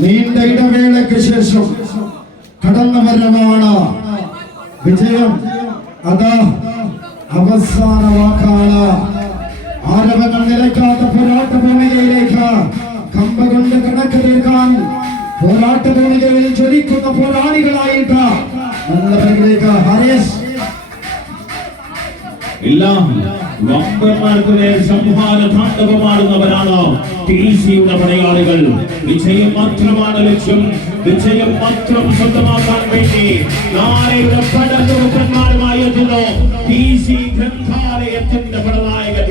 നീണ്ട ഇടവേളയ്ക്ക് ശേഷം കടന്നു വരവാണ് വിജയം. അതാ അവസാന വാക്കാണ്. ആരവങ്ങൾ നിലയ്ക്കാത്ത പോരാട്ട ഭൂമികയിലേക്ക് കമ്പ കൊണ്ട് കണക്ക് തീർക്കാൻ പോരാട്ട ഭൂമികയിൽ ജ്വലിക്കുന്ന പോരാളികളായിട്ട് നല്ലവരിലേക്ക് ഹരീഷ് എല്ലാം വമ്പന്മാർക്ക് നേർ സംഹാര താണ്ഡവമാടുന്നവരാണ് ടിസിയുടെ പടയാളികൾ. വിജയം മാത്രമാണ് ലക്ഷ്യം. വിജയം മാത്രം സ്വന്തമാക്കാൻ വേണ്ടി നാളെയുടെ പടകുറുക്കന്മാരുമായി എത്തുന്നു ടിസി ഗ്രന്ഥാലയത്തിന്റെ പടനായകൻ.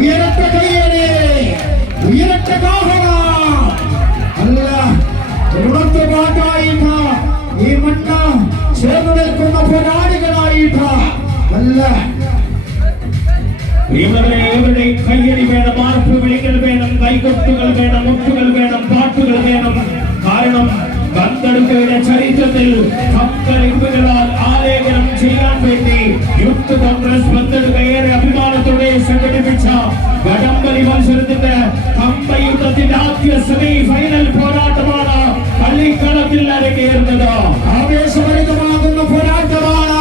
ഉയരട്ട കയ്യേറെ ഉയരട്ട അല്ല പാട്ടായിട്ട ഈ മണ്ണ ചേർന്ന് നിൽക്കുന്ന പോരാളികളായിട്ട അല്ല. എവരുടെയും കയ്യടി വേണം, ആർപ്പ് വിളികൾ വേണം, കൈകൊട്ടുകൾ വേണം, ഒട്ടുകൾ വേണം, പാട്ടുകൾ വേണം. കാരണം പന്തടുക്കയുടെ ചരിത്രത്തിൽ ഭക്തരിപ്പുകളാൽ ആലേഖനം ചെയ്യാൻ വേണ്ടി യൂത്ത് കോൺഗ്രസ് പന്തടുക്ക ഏറെ അഭിമാനത്തോടെ സംഘടിപ്പിച്ച വടംവലി മത്സരത്തിന്റെ കമ്പയുദ്ധത്തിന്റെ ആദ്യ സെമി ഫൈനൽ പോരാട്ടമാണ് പള്ളിക്കളത്തിൽ അരങ്ങേറുന്നത്. ആവേശഭരിതമാകുന്ന പോരാട്ടമാണ്.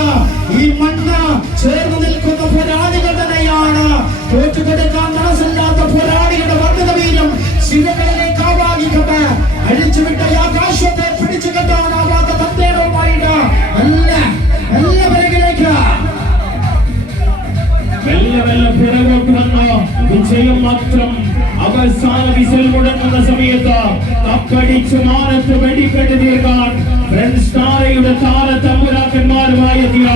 ഈ മണ്ണ് ചേർന്ന് നിൽക്കുന്ന പോരാളികൾ തന്നെയാണ്. തോറ്റുകൊടുക്കാൻ മനസ്സില്ലാത്ത പോരാളികളുടെ വർദ്ധന വീരം ശിവകളിലേക്ക് ആവാഹിക്കട്ടെ. അഴിച്ചുവിട്ട ആകാശത്തെ പിടിച്ചു കെട്ടാനാവാത്ത തത്തേടവുമായിട്ട് എല്ലാവരിലേക്ക് മെല്ലെ മെല്ലെ പിറകോട്ട് വന്ന വിജയം മാത്രം. അവസാന വിസിൽ മുടങ്ങുന്ന സമയത്ത് കപ്പടിച്ച് മാനത്ത് വെടിക്കെട്ട് തീർക്കാൻ ഫ്രണ്ട്സ് താരയുടെ താരതമ്പുരാക്കന്മാരുമായി എത്തിയ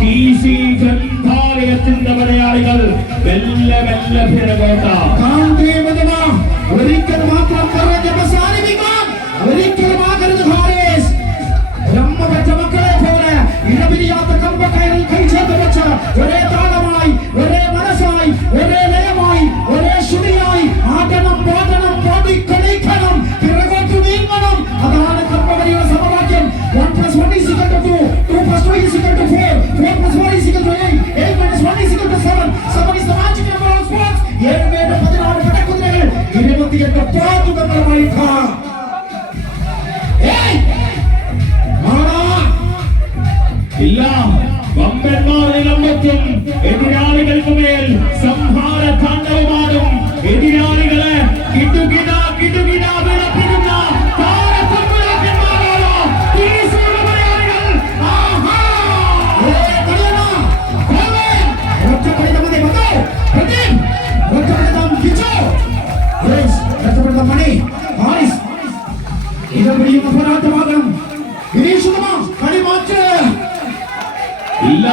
ടിസി ഗ്രന്ഥാലയത്തിന്റെ പടയാളികൾ മെല്ലെ മെല്ലെ പിറകോട്ട്. ഒരിക്കൽ മാത്രം പറഞ്ഞ് അവസാനിപ്പിക്കാൻ ഒരിക്കലും ആകരുത് ഹാരിസ്. ബ്രഹ്മ പെറ്റ മക്കളെ പോലെ ഇടപിരിയാത്ത കമ്പക്കയറിൽ കൈചേർത്ത് വെച്ച് ഒരേ താളമായി, ഒരേ മനസ്സായി, ഒരേ ലയമായി, ഒരേ ശ്രുതിയായി ആടണം, പാടണം, പാടിക്കളിക്കണം, പിറകോട്ട് നീങ്ങണം. അതാണ് കമ്പവലിയുടെ സമവാക്യം. 1+1 = 2, 2+2 = 4, 4+1 = 8, 8-1 = 7, 7 is the magic number of sports. 7-14 പടക്കുതിരകൾ 28 പാതുതങ്ങളുമായിട്ട് ഇല്ല വമ്പന്മാരിലമ്പത്തും എതിരാളികൾക്ക് മേൽ സംഹാര താണ്ഡവമാടും. എതിരാളികളെ കിടുകിട കിടുകിട വിളപ്പിക്കുന്ന താരതമ്പുരാക്കന്മാരാണ് ടിസിയുടെ പടയാളികൾ. പോരാട്ടമാകണം. കളിമാറ്റ് ഇല്ല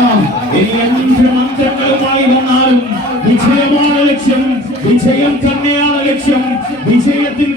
ഇനി എന്ത് മന്ത്രങ്ങളുമായി വന്നാലും വിജയമാണ് ലക്ഷ്യം. വിജയം തന്നെയാണ് ലക്ഷ്യം. വിജയത്തിൽ